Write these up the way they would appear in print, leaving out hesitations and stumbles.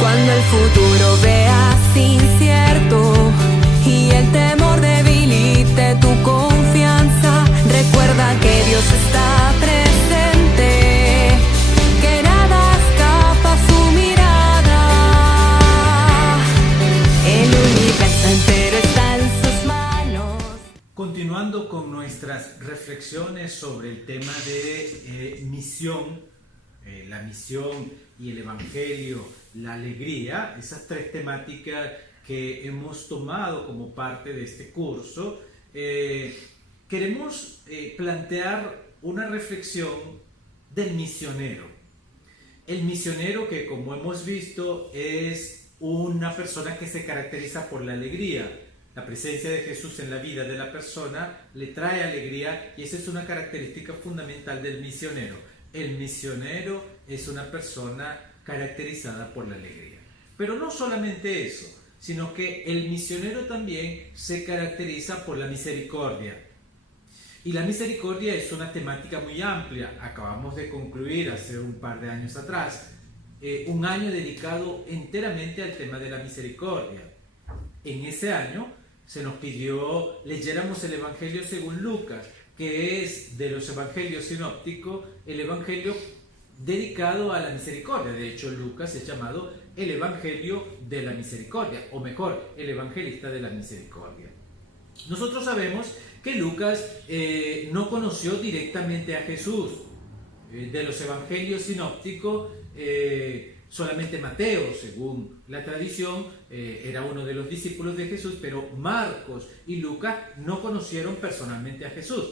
Cuando el futuro veas incierto y el temor debilite tu confianza, recuerda que Dios está presente, que nada escapa a su mirada. El universo entero está en sus manos. Continuando con nuestras reflexiones sobre el tema de misión, la misión y el evangelio, la alegría, esas tres temáticas que hemos tomado como parte de este curso, queremos plantear una reflexión del misionero. El misionero, que como hemos visto es una persona que se caracteriza por la alegría. La presencia de Jesús en la vida de la persona le trae alegría, y esa es una característica fundamental del misionero. El misionero es una persona caracterizada por la alegría. Pero no solamente eso, sino que el misionero también se caracteriza por la misericordia. Y la misericordia es una temática muy amplia. Acabamos de concluir hace un par de años atrás un año dedicado enteramente al tema de la misericordia. En ese año se nos pidió leyéramos el Evangelio según Lucas, que es de los evangelios sinópticos el evangelio dedicado a la misericordia. De hecho, Lucas es llamado el evangelio de la misericordia, o mejor, el evangelista de la misericordia. Nosotros sabemos que Lucas no conoció directamente a Jesús. De los evangelios sinópticos, solamente Mateo, según la tradición, era uno de los discípulos de Jesús, pero Marcos y Lucas no conocieron personalmente a Jesús.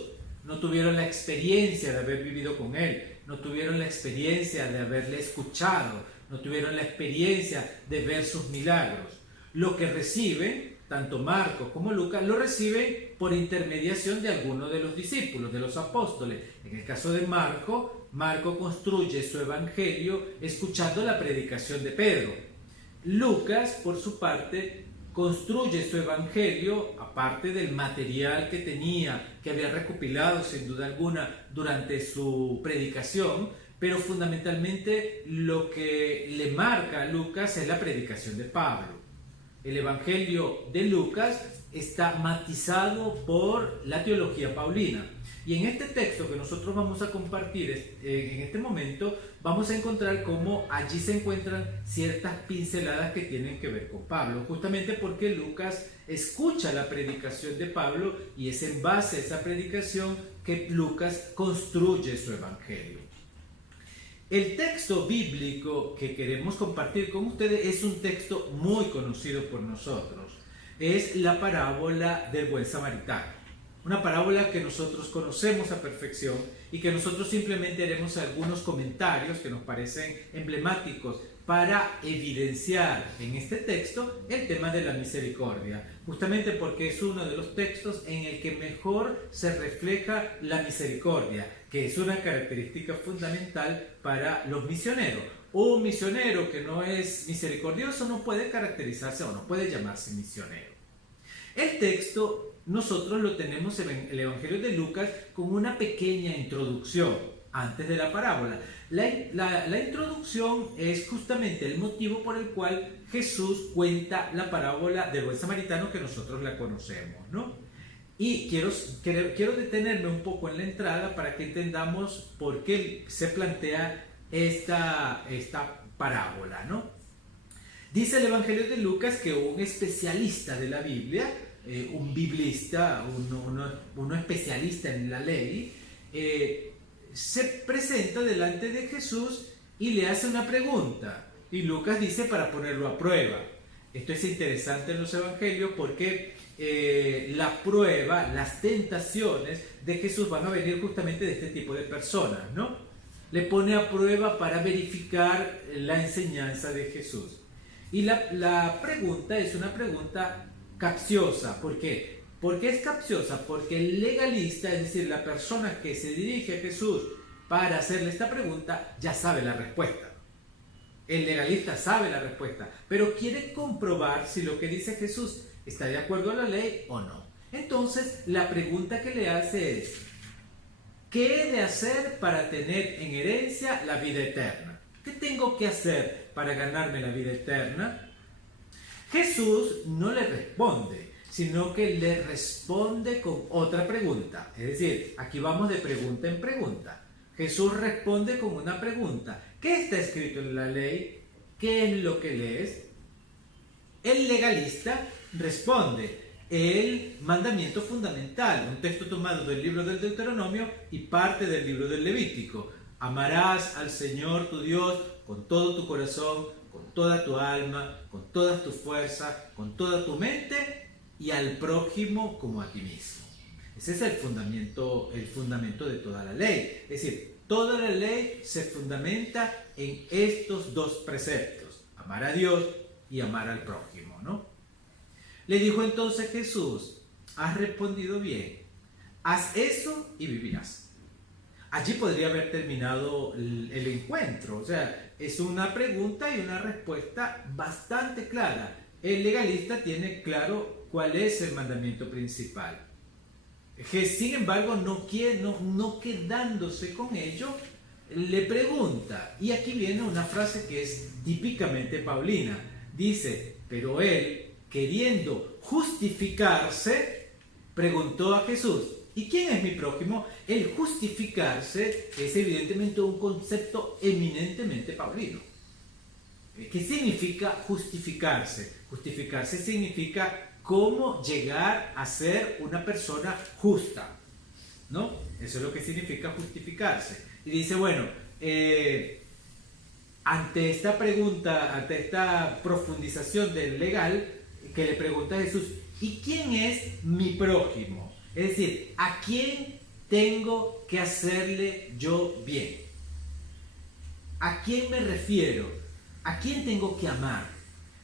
No tuvieron la experiencia de haber vivido con Él, no tuvieron la experiencia de haberle escuchado, no tuvieron la experiencia de ver sus milagros. Lo que reciben, tanto Marcos como Lucas, lo reciben por intermediación de algunos de los discípulos, de los apóstoles. En el caso de Marco construye su evangelio escuchando la predicación de Pedro. Lucas, por su parte, construye su evangelio, aparte del material que tenía, que había recopilado sin duda alguna durante su predicación, pero fundamentalmente lo que le marca a Lucas es la predicación de Pablo. El evangelio de Lucas está matizado por la teología paulina. Y en este texto que nosotros vamos a compartir en este momento, vamos a encontrar cómo allí se encuentran ciertas pinceladas que tienen que ver con Pablo, justamente porque Lucas escucha la predicación de Pablo y es en base a esa predicación que Lucas construye su evangelio. El texto bíblico que queremos compartir con ustedes es un texto muy conocido por nosotros. Es la parábola del buen samaritano. Una parábola que nosotros conocemos a perfección y que nosotros simplemente haremos algunos comentarios que nos parecen emblemáticos para evidenciar en este texto el tema de la misericordia, justamente porque es uno de los textos en el que mejor se refleja la misericordia, que es una característica fundamental para los misioneros. Un misionero que no es misericordioso no puede caracterizarse o no puede llamarse misionero. El texto nosotros lo tenemos en el Evangelio de Lucas con una pequeña introducción antes de la parábola. La introducción es justamente el motivo por el cual Jesús cuenta la parábola del buen samaritano que nosotros la conocemos, ¿no? Y quiero detenerme un poco en la entrada para que entendamos por qué se plantea esta parábola, ¿no? Dice el Evangelio de Lucas que un especialista de la Biblia, un biblista, uno especialista en la ley, se presenta delante de Jesús y le hace una pregunta. Y Lucas dice para ponerlo a prueba. Esto es interesante en los evangelios porque la prueba, las tentaciones de Jesús van a venir justamente de este tipo de personas, ¿no? Le pone a prueba para verificar la enseñanza de Jesús. Y la pregunta es una pregunta capciosa. ¿Por qué? ¿Por qué es capciosa? Porque el legalista, es decir, la persona que se dirige a Jesús para hacerle esta pregunta, ya sabe la respuesta. El legalista sabe la respuesta, pero quiere comprobar si lo que dice Jesús está de acuerdo a la ley o no. Entonces, la pregunta que le hace es: ¿qué he de hacer para tener en herencia la vida eterna? ¿Qué tengo que hacer para ganarme la vida eterna? Jesús no le responde, sino que le responde con otra pregunta. Es decir, aquí vamos de pregunta en pregunta. Jesús responde con una pregunta. ¿Qué está escrito en la ley? ¿Qué es lo que lees? El legalista responde el mandamiento fundamental, un texto tomado del libro del Deuteronomio y parte del libro del Levítico. Amarás al Señor tu Dios con todo tu corazón, con toda tu alma, con todas tus fuerzas, con toda tu mente y al prójimo como a ti mismo. Ese es el fundamento de toda la ley. Es decir, toda la ley se fundamenta en estos dos preceptos, amar a Dios y amar al prójimo, ¿no? Le dijo entonces Jesús, has respondido bien, haz eso y vivirás. Allí podría haber terminado el encuentro, o sea, es una pregunta y una respuesta bastante clara. El legalista tiene claro cuál es el mandamiento principal. Sin embargo, no quedándose con ello, le pregunta, y aquí viene una frase que es típicamente paulina, dice, pero él, queriendo justificarse, preguntó a Jesús, ¿y quién es mi prójimo? El justificarse es evidentemente un concepto eminentemente paulino. ¿Qué significa justificarse? Justificarse significa cómo llegar a ser una persona justa, ¿no? Eso es lo que significa justificarse. Y dice, bueno, ante esta pregunta, ante esta profundización del legal, que le pregunta a Jesús, ¿y quién es mi prójimo? Es decir, ¿a quién tengo que hacerle yo bien? ¿A quién me refiero? ¿A quién tengo que amar?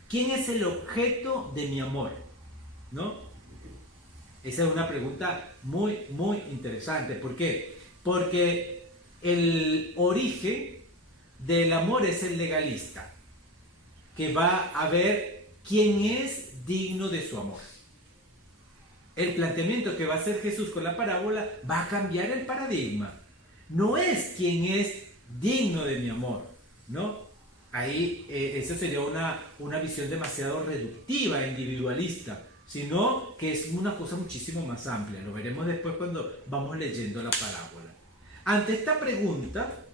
¿Quién es el objeto de mi amor? ¿No? Esa es una pregunta muy, muy interesante. ¿Por qué? Porque el origen del amor es el legalista, que va a ver quién es digno de su amor. El planteamiento que va a hacer Jesús con la parábola va a cambiar el paradigma. No es quién es digno de mi amor, ¿no? Ahí eso sería una visión demasiado reductiva, individualista, sino que es una cosa muchísimo más amplia. Lo veremos después cuando vamos leyendo la parábola. Ante esta pregunta,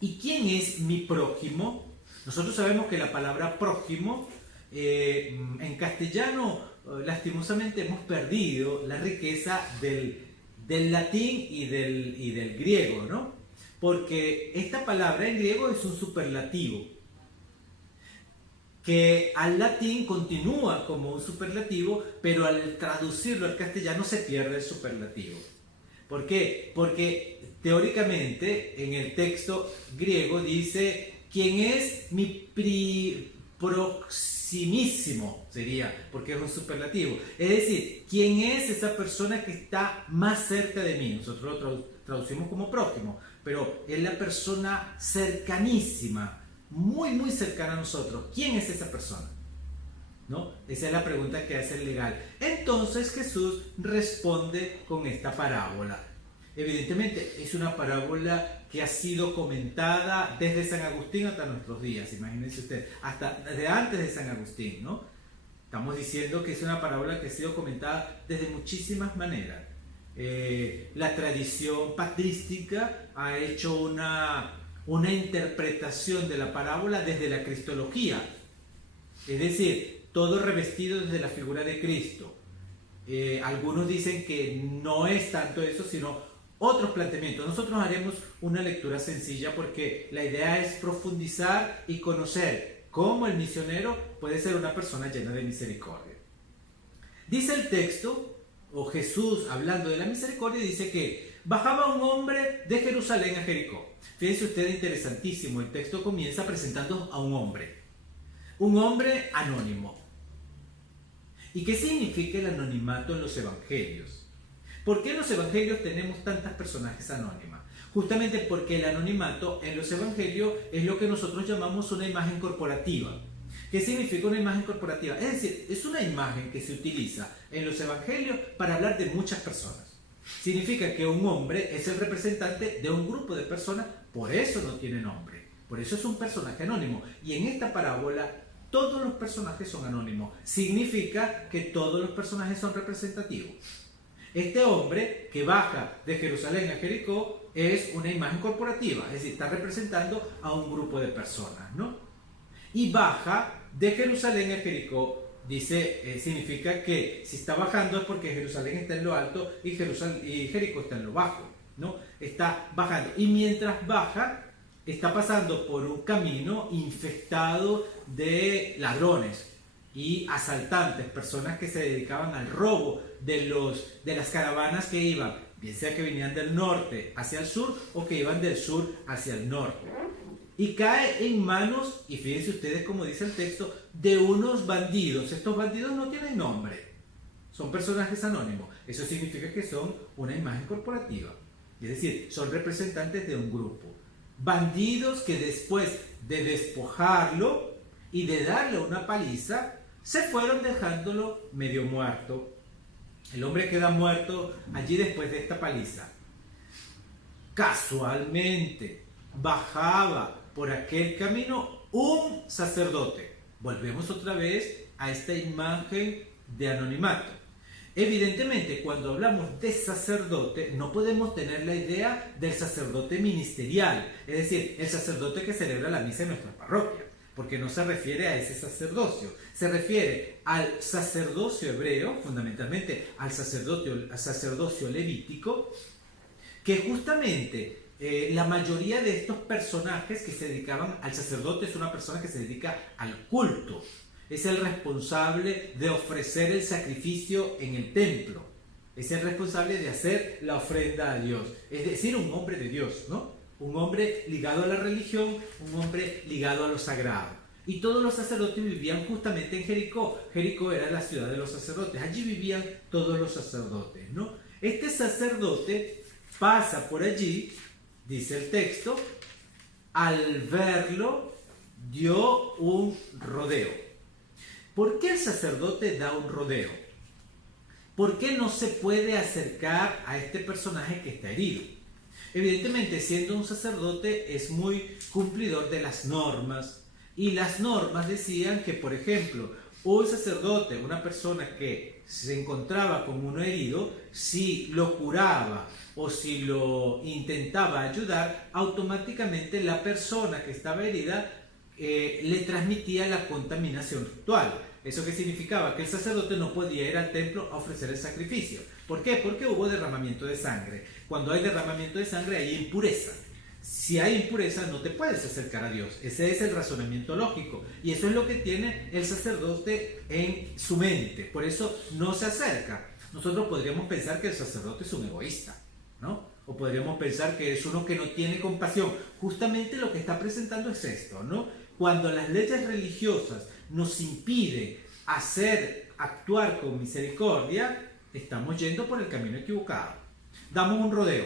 ¿y quién es mi prójimo? Nosotros sabemos que la palabra prójimo, en castellano, lastimosamente hemos perdido la riqueza del latín y del griego, ¿no? Porque esta palabra en griego es un superlativo, que al latín continúa como un superlativo, pero al traducirlo al castellano se pierde el superlativo. ¿Por qué? Porque teóricamente en el texto griego dice, ¿quién es mi proximísimo? Sería, porque es un superlativo. Es decir, ¿quién es esa persona que está más cerca de mí? Nosotros lo traducimos como prójimo, pero es la persona cercanísima, muy, muy cercana a nosotros. ¿Quién es esa persona? ¿No? Esa es la pregunta que hace el legal. Entonces Jesús responde con esta parábola. Evidentemente es una parábola que ha sido comentada desde San Agustín hasta nuestros días. Imagínense ustedes, hasta desde antes de San Agustín, ¿no? Estamos diciendo que es una parábola que ha sido comentada desde muchísimas maneras. La tradición patrística ha hecho una interpretación de la parábola desde la cristología, es decir, todo revestido desde la figura de Cristo. Algunos dicen que no es tanto eso, sino otros planteamientos. Nosotros haremos una lectura sencilla porque la idea es profundizar y conocer cómo el misionero puede ser una persona llena de misericordia. Dice el texto, o Jesús hablando de la misericordia, dice que bajaba un hombre de Jerusalén a Jericó. Fíjense ustedes, interesantísimo, el texto comienza presentando a un hombre anónimo. ¿Y qué significa el anonimato en los evangelios? ¿Por qué en los evangelios tenemos tantas personajes anónimas? Justamente porque el anonimato en los evangelios es lo que nosotros llamamos una imagen corporativa. ¿Qué significa una imagen corporativa? Es decir, es una imagen que se utiliza en los evangelios para hablar de muchas personas. Significa que un hombre es el representante de un grupo de personas, por eso no tiene nombre. Por eso es un personaje anónimo. Y en esta parábola todos los personajes son anónimos. Significa que todos los personajes son representativos. Este hombre que baja de Jerusalén a Jericó es una imagen corporativa, es decir, está representando a un grupo de personas, ¿no? Y baja de Jerusalén a Jericó, significa que si está bajando es porque Jerusalén está en lo alto y Jericó está en lo bajo, ¿no? Está bajando. Y mientras baja, está pasando por un camino infestado de ladrones y asaltantes, personas que se dedicaban al robo de las caravanas que iban, bien sea que venían del norte hacia el sur o que iban del sur hacia el norte. Y cae en manos, y fíjense ustedes como dice el texto, de unos bandidos. Estos bandidos no tienen nombre, son personajes anónimos. Eso significa que son una imagen corporativa, es decir, son representantes de un grupo. Bandidos que después de despojarlo y de darle una paliza, se fueron dejándolo medio muerto. El hombre queda muerto allí después de esta paliza. Casualmente bajaba por aquel camino un sacerdote. Volvemos otra vez a esta imagen de anonimato. Evidentemente, cuando hablamos de sacerdote, no podemos tener la idea del sacerdote ministerial, es decir, el sacerdote que celebra la misa en nuestra parroquia, porque no se refiere a ese sacerdocio, se refiere al sacerdocio hebreo, fundamentalmente al sacerdocio levítico, que justamente la mayoría de estos personajes que se dedicaban al sacerdote es una persona que se dedica al culto. Es el responsable de ofrecer el sacrificio en el templo. Es el responsable de hacer la ofrenda a Dios. Es decir, un hombre de Dios, ¿no? Un hombre ligado a la religión, un hombre ligado a lo sagrado. Y todos los sacerdotes vivían justamente en Jericó. Jericó era la ciudad de los sacerdotes. Allí vivían todos los sacerdotes, ¿no? Este sacerdote pasa por allí, dice el texto, al verlo dio un rodeo. ¿Por qué el sacerdote da un rodeo? ¿Por qué no se puede acercar a este personaje que está herido? Evidentemente, siendo un sacerdote es muy cumplidor de las normas, y las normas decían que, por ejemplo, un sacerdote, una persona que se encontraba con uno herido, si lo curaba o si lo intentaba ayudar, automáticamente la persona que estaba herida le transmitía la contaminación ritual. ¿Eso qué significaba? Que el sacerdote no podía ir al templo a ofrecer el sacrificio. ¿Por qué? Porque hubo derramamiento de sangre. Cuando hay derramamiento de sangre hay impureza. Si hay impureza no te puedes acercar a Dios. Ese es el razonamiento lógico. Y eso es lo que tiene el sacerdote en su mente. Por eso no se acerca. Nosotros podríamos pensar que el sacerdote es un egoísta, ¿no? O podríamos pensar que es uno que no tiene compasión. Justamente lo que está presentando es esto, ¿no? Cuando las leyes religiosas nos impiden actuar con misericordia, estamos yendo por el camino equivocado. Damos un rodeo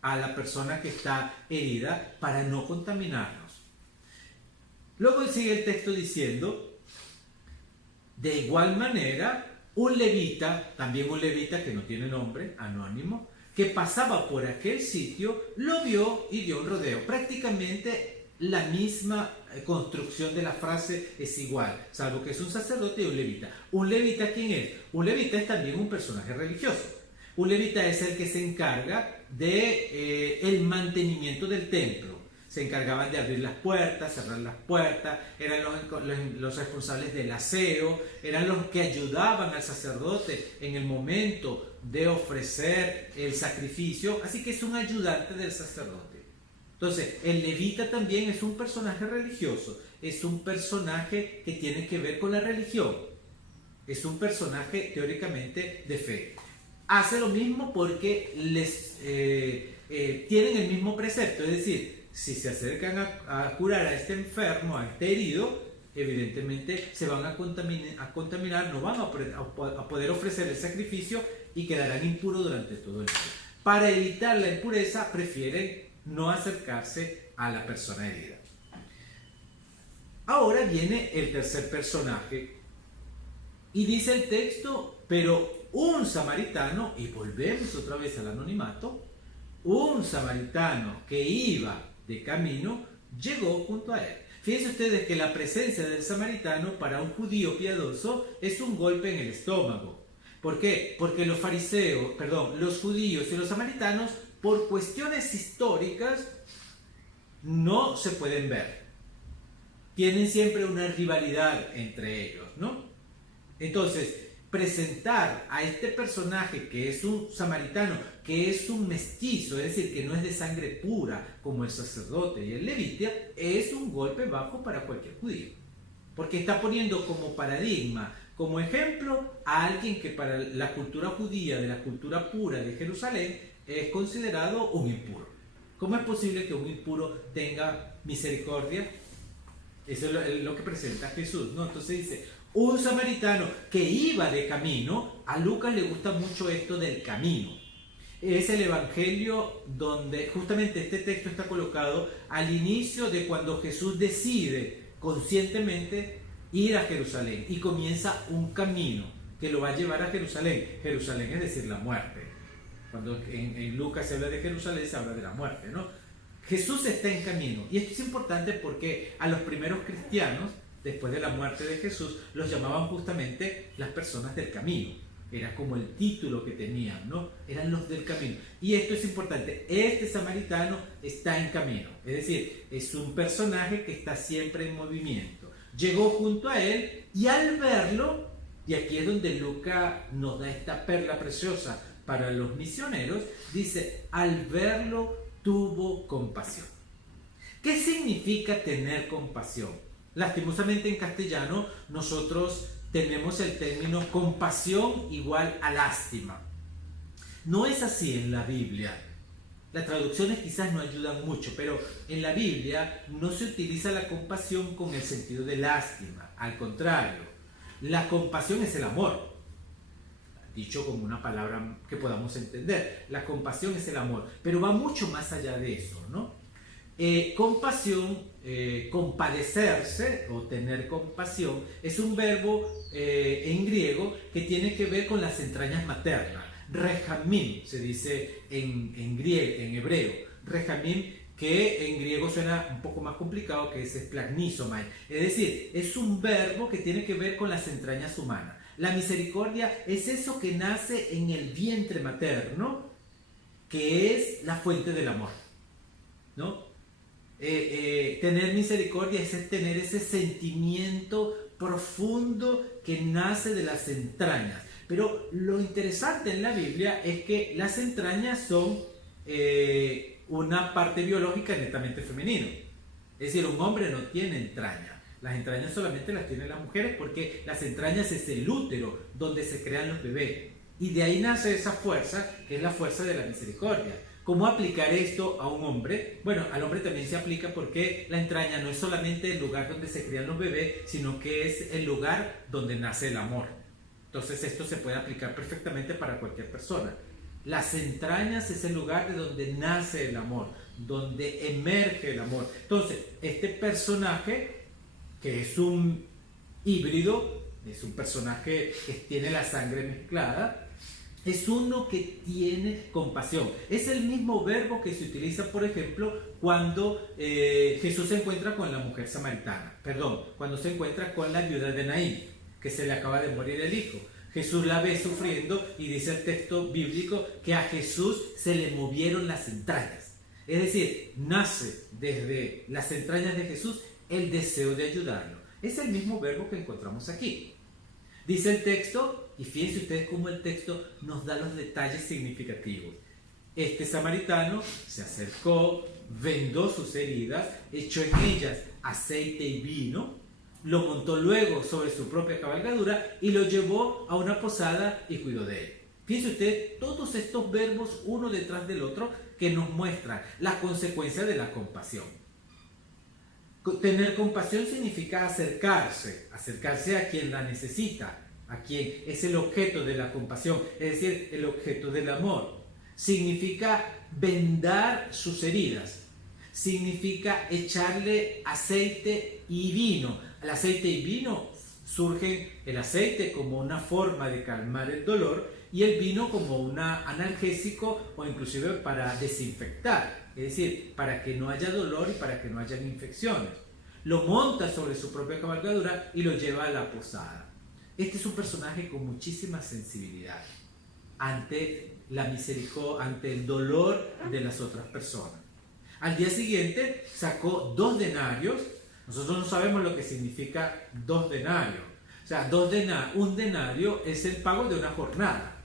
a la persona que está herida para no contaminarnos. Luego sigue el texto diciendo, de igual manera, un levita, también un levita que no tiene nombre, anónimo, que pasaba por aquel sitio, lo vio y dio un rodeo. Prácticamente la misma construcción de la frase es igual, salvo que es un sacerdote y un levita. ¿Un levita quién es? Un levita es también un personaje religioso. Un levita es el que se encarga de el mantenimiento del templo. Se encargaban de abrir las puertas, cerrar las puertas, eran los responsables del aseo, eran los que ayudaban al sacerdote en el momento de ofrecer el sacrificio, así que es un ayudante del sacerdote. Entonces, el levita también es un personaje religioso, es un personaje que tiene que ver con la religión, es un personaje teóricamente de fe. Hace lo mismo porque tienen el mismo precepto, es decir, si se acercan a curar a este enfermo, a este herido, evidentemente se van a contaminar, no van a poder ofrecer el sacrificio y quedarán impuros durante todo el día. Para evitar la impureza, prefieren no acercarse a la persona herida. Ahora viene el tercer personaje y dice el texto, pero un samaritano, y volvemos otra vez al anonimato, un samaritano que iba de camino llegó junto a él. Fíjense ustedes que la presencia del samaritano para un judío piadoso es un golpe en el estómago. ¿Por qué? Porque los judíos y los samaritanos, por cuestiones históricas, no se pueden ver. Tienen siempre una rivalidad entre ellos, ¿no? Entonces, presentar a este personaje que es un samaritano, que es un mestizo, es decir, que no es de sangre pura como el sacerdote y el levita, es un golpe bajo para cualquier judío. Porque está poniendo como paradigma, como ejemplo, a alguien que para la cultura judía, de la cultura pura de Jerusalén, es considerado un impuro. ¿Cómo es posible que un impuro tenga misericordia? Eso es lo que presenta Jesús, ¿no? Entonces dice, un samaritano que iba de camino. A Lucas le gusta mucho esto del camino. Es el evangelio donde justamente este texto está colocado al inicio de cuando Jesús decide conscientemente ir a Jerusalén y comienza un camino que lo va a llevar a Jerusalén. Jerusalén es decir, la muerte. Cuando en Lucas se habla de Jerusalén, se habla de la muerte, ¿no? Jesús está en camino. Y esto es importante porque a los primeros cristianos, después de la muerte de Jesús, los llamaban justamente las personas del camino. Era como el título que tenían, ¿no? Eran los del camino. Y esto es importante. Este samaritano está en camino. Es decir, es un personaje que está siempre en movimiento. Llegó junto a él y al verlo, y aquí es donde Lucas nos da esta perla preciosa para los misioneros, dice, al verlo tuvo compasión. ¿Qué significa tener compasión? Lastimosamente en castellano nosotros tenemos el término compasión igual a lástima. No es así en la Biblia. Las traducciones quizás no ayudan mucho, pero en la Biblia no se utiliza la compasión con el sentido de lástima. Al contrario, la compasión es el amor. Dicho como una palabra que podamos entender. La compasión es el amor, pero va mucho más allá de eso, ¿no? Compasión, compadecerse o tener compasión, es un verbo en griego que tiene que ver con las entrañas maternas. Rejamim se dice en hebreo. Rejamim, que en griego suena un poco más complicado, que es splagnisomai. Es decir, es un verbo que tiene que ver con las entrañas humanas. La misericordia es eso que nace en el vientre materno, que es la fuente del amor, ¿no? Tener misericordia es tener ese sentimiento profundo que nace de las entrañas. Pero lo interesante en la Biblia es que las entrañas son una parte biológica netamente femenina. Es decir, un hombre no tiene entrañas. Las entrañas solamente las tienen las mujeres porque las entrañas es el útero donde se crean los bebés. Y de ahí nace esa fuerza, que es la fuerza de la misericordia. ¿Cómo aplicar esto a un hombre? Bueno, al hombre también se aplica porque la entraña no es solamente el lugar donde se crían los bebés, sino que es el lugar donde nace el amor. Entonces esto se puede aplicar perfectamente para cualquier persona. Las entrañas es el lugar de donde nace el amor, donde emerge el amor. Entonces, este personaje, que es un híbrido, es un personaje que tiene la sangre mezclada, es uno que tiene compasión. Es el mismo verbo que se utiliza, por ejemplo, cuando Jesús se encuentra con la mujer samaritana. Cuando se encuentra con la viuda de Naín, que se le acaba de morir el hijo. Jesús la ve sufriendo y dice el texto bíblico que a Jesús se le movieron las entrañas. Es decir, nace desde las entrañas de Jesús el deseo de ayudarlo. Es el mismo verbo que encontramos aquí. Dice el texto, y fíjense ustedes cómo el texto nos da los detalles significativos. Este samaritano se acercó, vendó sus heridas, echó en ellas aceite y vino, lo montó luego sobre su propia cabalgadura y lo llevó a una posada y cuidó de él. Fíjense ustedes todos estos verbos uno detrás del otro que nos muestran la consecuencia de la compasión. Tener compasión significa acercarse a quien la necesita, a quien es el objeto de la compasión, es decir, el objeto del amor. Significa vendar sus heridas, significa echarle aceite y vino. El aceite y vino surgen el aceite como una forma de calmar el dolor y el vino como un analgésico o inclusive para desinfectar. es decir, para que no haya dolor y para que no haya infecciones. Lo monta sobre su propia cabalgadura y lo lleva a la posada. Este es un personaje con muchísima sensibilidad ante la misericordia, ante el dolor de las otras personas. Al día siguiente sacó 2 denarios. Nosotros no sabemos lo que significa 2 denarios. O sea, un denario es el pago de una jornada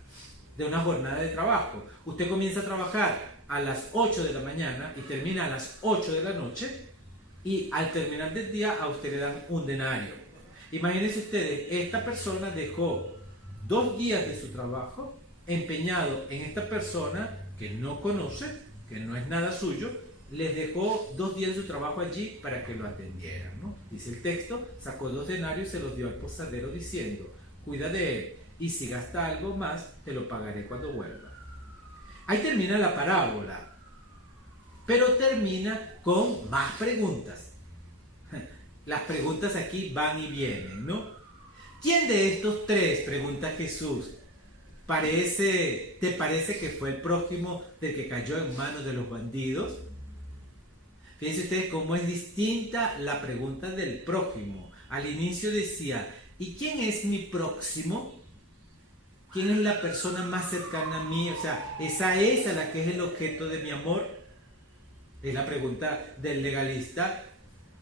de trabajo. Usted comienza a trabajar a las 8 de la mañana y termina a las 8 de la noche, y al terminar del día a usted le dan un denario. Imagínense ustedes, esta persona dejó 2 días de su trabajo empeñado en esta persona que no conoce, que no es nada suyo. Les dejó 2 días de su trabajo allí para que lo atendieran, ¿no? Dice el texto, sacó 2 denarios y se los dio al posadero diciendo: cuida de él, y si gasta algo más, te lo pagaré cuando vuelva. Ahí termina la parábola, pero termina con más preguntas. Las preguntas aquí van y vienen, ¿no? ¿Quién de estos 3, pregunta Jesús, te parece que fue el prójimo del que cayó en manos de los bandidos? Fíjense ustedes cómo es distinta la pregunta del prójimo. Al inicio decía: ¿y quién es mi próximo? ¿Quién es la persona más cercana a mí? O sea, esa es a la que es el objeto de mi amor. Es la pregunta del legalista.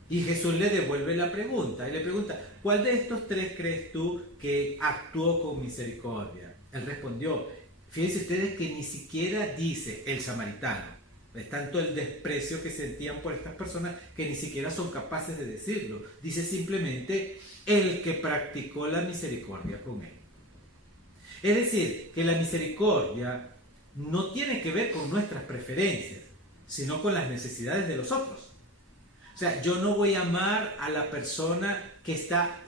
Y Jesús le devuelve la pregunta y le pregunta: ¿cuál de estos 3 crees tú que actuó con misericordia? Él respondió. Fíjense ustedes que ni siquiera dice el samaritano. Es tanto el desprecio que sentían por estas personas que ni siquiera son capaces de decirlo. Dice simplemente el que practicó la misericordia con él. Es decir, que la misericordia no tiene que ver con nuestras preferencias, sino con las necesidades de los otros. O sea, yo no voy a amar a la persona que está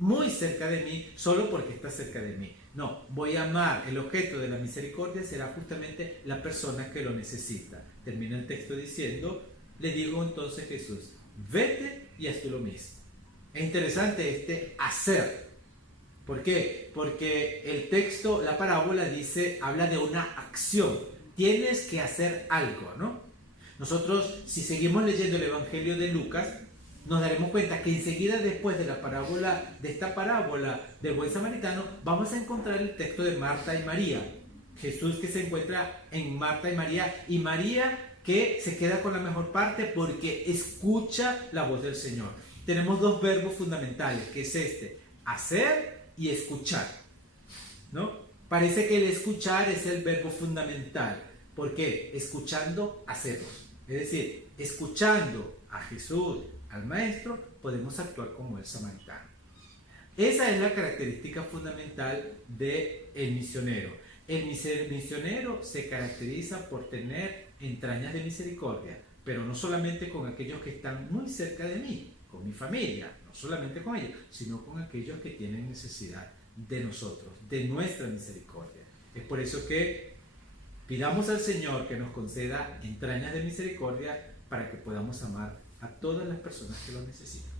muy cerca de mí solo porque está cerca de mí. No, voy a amar, el objeto de la misericordia será justamente la persona que lo necesita. Termina el texto diciendo: le dijo entonces Jesús: vete y haz tú lo mismo. Es interesante este hacer. ¿Por qué? Porque el texto, la parábola habla de una acción. Tienes que hacer algo, ¿no? Nosotros, si seguimos leyendo el Evangelio de Lucas, nos daremos cuenta que enseguida después de esta parábola del buen samaritano, vamos a encontrar el texto de Marta y María. Jesús que se encuentra en Marta y María que se queda con la mejor parte porque escucha la voz del Señor. Tenemos 2 verbos fundamentales, que es hacer y escuchar, ¿no? Parece que el escuchar es el verbo fundamental. ¿Por qué? Escuchando hacemos. Es decir, escuchando a Jesús, al Maestro, podemos actuar como el samaritano. Esa es la característica fundamental del misionero. El misionero se caracteriza por tener entrañas de misericordia, pero no solamente con aquellos que están muy cerca de mí, con mi familia, no solamente con ellos, sino con aquellos que tienen necesidad de nosotros, de nuestra misericordia. Es por eso que pidamos al Señor que nos conceda entrañas de misericordia para que podamos amar a todas las personas que lo necesitan.